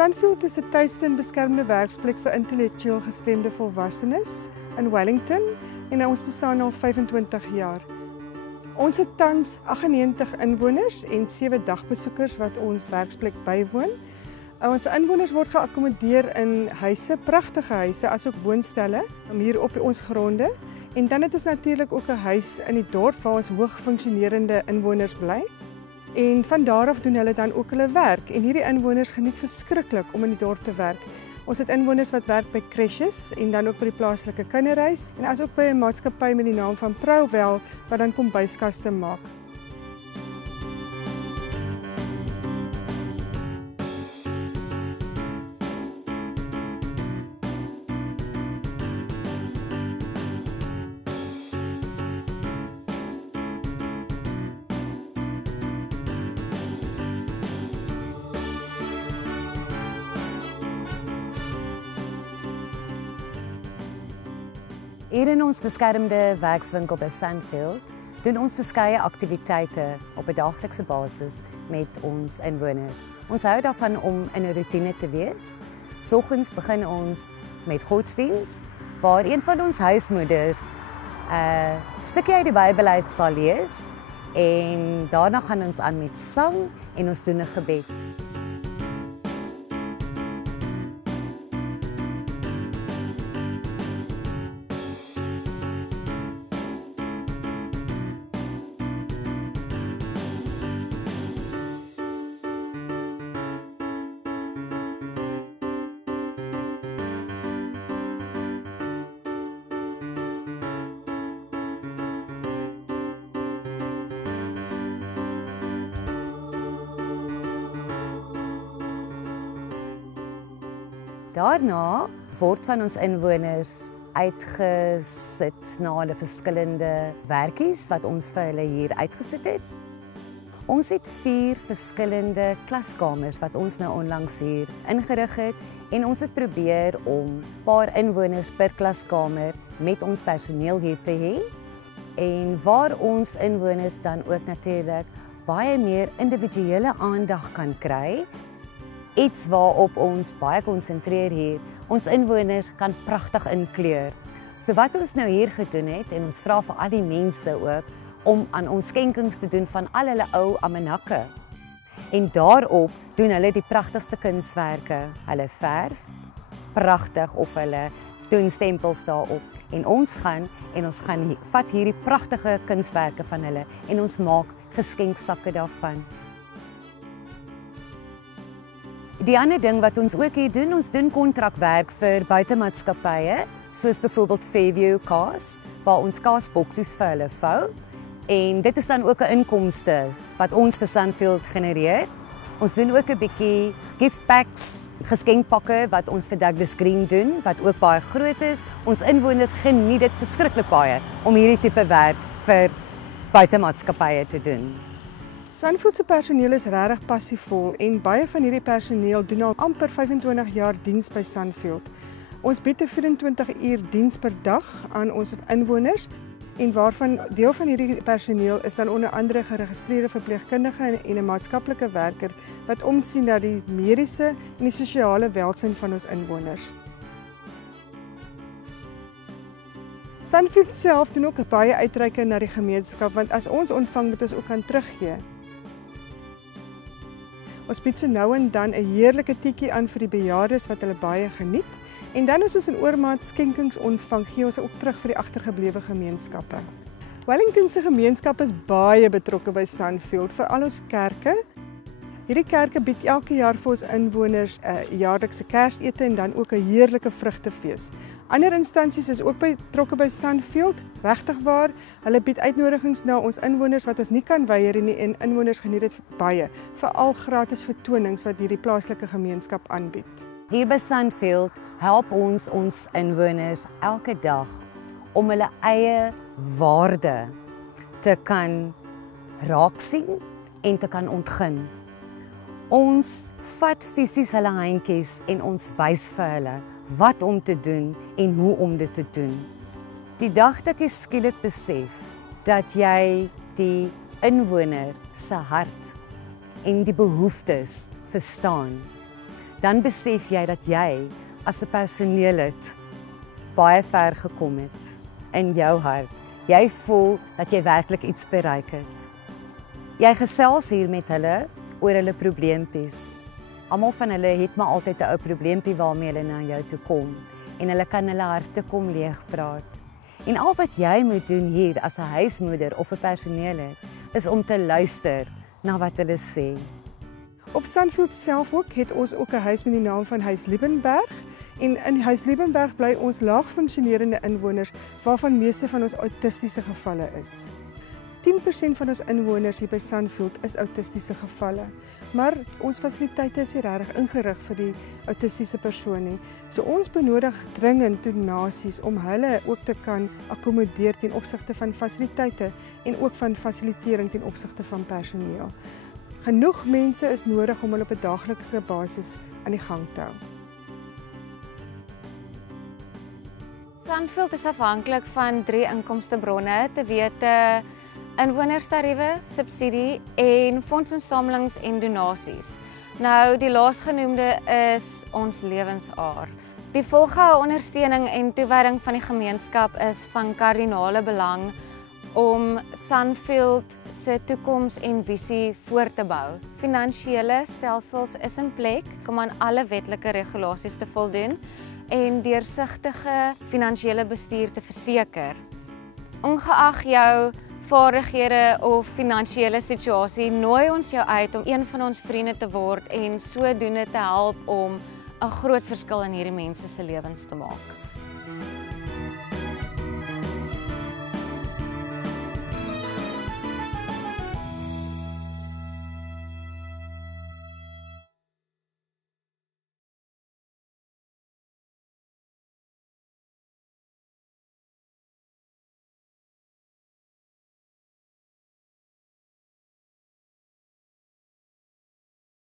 Sandfield is 'n tuiste en beskermde werksplek vir intellektueel gestremde volwassenes in Wellington en ons bestaan al 25 jaar. Ons het tans 98 inwoners en 7 dagbesoekers wat ons werksplek bywoon. Ons inwoners word geakkommodeer in huise, pragtige huise, asook woonstelle hier op ons gronde. En dan het ons natuurlik ook 'n huis in die dorp waar ons hoog funksionerende inwoners bly. En van daar af doen hulle dan ook hulle werk en hierdie inwoners geniet verskriklik om in die dorp te werk. Ons het inwoners wat werk by crèches en dan ook by die plaaslike kinderhuis en asook by 'n maatskappy met die naam van Prowel wat dan kombuiskaste maak. Hier in ons beskermde werkswinkel by Sandfield doen ons verskeie aktiwiteite op 'n daaglikse basis met ons inwoners. Ons hou daarvan om in 'n roetine te wees. Soggens begin ons met godsdiens waar een van ons huismoeders 'n stukkie uit die Bybel uit sal lees en daarna gaan ons aan met sang en ons doen 'n gebed. Daarna word van ons inwoners uitgesit na hulle verskillende werkies wat ons vir hulle hier uitgesit het. Ons het 4 verskillende klaskamers wat ons nou onlangs hier ingerig het en ons het probeer om 'n paar inwoners per klaskamer met ons personeel hier te hê en waar ons inwoners dan ook natuurlik baie meer individuele aandag kan kry. Iets waarop ons baie konsentreer hier. Ons inwoners kan pragtig inkleur. So wat ons nou hier gedoen het en ons vra vir al die mense ook om aan ons skenkings te doen van al hulle ou almanakke. En daarop doen hulle die pragtigste kunswerke. Hulle verf pragtig of hulle doen stempels daarop. En ons gaan vat hierdie pragtige kunswerke van hulle en ons maak geskenksakke daarvan. Die ander ding wat ons ook hier doen, ons doen kontrakwerk vir buitemaatskappye, soos byvoorbeeld Fairview Kaas, waar ons kaasboksies vir hulle vou. En dit is dan ook 'n inkomste wat ons vir Sandfield genereer. Ons doen ook 'n bietjie gift packs, geskenkpakke wat ons vir Douglas Green doen, wat ook baie groot is. Ons inwoners geniet dit verskriklik baie om hierdie tipe werk vir buitemaatskappye te doen. Sandfield se personeel is regtig passievol en baie van hierdie personeel doen al amper 25 jaar diens by Sandfield. Ons bied 'n 24-uur diens per dag aan ons inwoners en waarvan deel van hierdie personeel is dan onder andere geregistreerde verpleegkundige en 'n maatskaplike werker wat omsien na die mediese en die sosiale welsyn van ons inwoners. Sandfield self doen ook baie uitreike na die gemeenskap want as ons ontvang moet ons ook kan teruggee. Ons bied so nou en dan 'n heerlike tietjie aan vir die bejaardes wat hulle baie geniet. En dan as ons in oormaat skenkings ontvang, gee ons ook terug vir die agtergeblewe gemeenskappe. Wellington se gemeenskap is baie betrokke by Sandfield, veral ons kerke. Hierdie kerke bied elke jaar vir ons inwoners 'n jaarlikse Kersete en dan ook 'n heerlike vrugtefees. Ander instansies is ook betrokke by Sandfield, regtig waar. Hulle bied uitnodigings na ons inwoners wat ons nie kan weier nie en inwoners geniet dit baie, veral gratis vertonings wat hierdie plaaslike gemeenskap aanbied. Hier by Sandfield help ons inwoners elke dag om hulle eie waarde te kan raaksien en te kan ontgin. Ons vat fisies hulle handjies en ons wys vir hulle wat om te doen en hoe om dit te doen. Die dag dat jy skielik besef dat jy die inwoner se hart en die behoeftes verstaan, dan besef jy dat jy as 'n personeellid baie ver gekom het in jou hart. Jy voel dat jy werklik iets bereik het. Jy gesels hier met hulle oor hulle probleempies. Almal van hulle het maar altyd 'n ou probleempie waarmee hulle na jou toe kom en hulle kan hulle harte kom leegpraat. En al wat jy moet doen hier as 'n huismoeder of 'n personeellid is om te luister na wat hulle sê. Op Sunfield self ook het ons ook 'n huis met die naam van Huis Liebenberg. En in Huis Liebenberg bly ons laag funksionerende inwoners waarvan meeste van ons autistiese gevalle is. 10% van ons inwoners hier by Sunfield is autistiese gevalle, maar ons fasiliteite is nie regtig ingerig vir die autistiese persoon nie. So ons benodig dringend donasies om hulle ook te kan akkommodeer ten opsigte van fasiliteite en ook van fasilitering ten opsigte van personeel. Genoeg mense is nodig om hulle op 'n daaglikse basis aan die gang te hou. Sunfield is afhanklik van 3 inkomstebronne, te wete inwonerstariewe, subsidie en fondsinsamelings en donasies. Nou, die laasgenoemde is ons lewensaar. Die volgehoue ondersteuning en toewyding van die gemeenskap is van kardinale belang om Sunfield se toekoms en visie voort te bou. Finansiële stelsels is in plek om aan alle wetlike regulasies te voldoen en deursigtige finansiële bestuur te verseker. Ongeag jou vaardighede of finansiële situasie, nooi ons jou uit om een van ons vriende te word en sodoende te help om 'n groot verskil in hierdie mense se lewens te maak.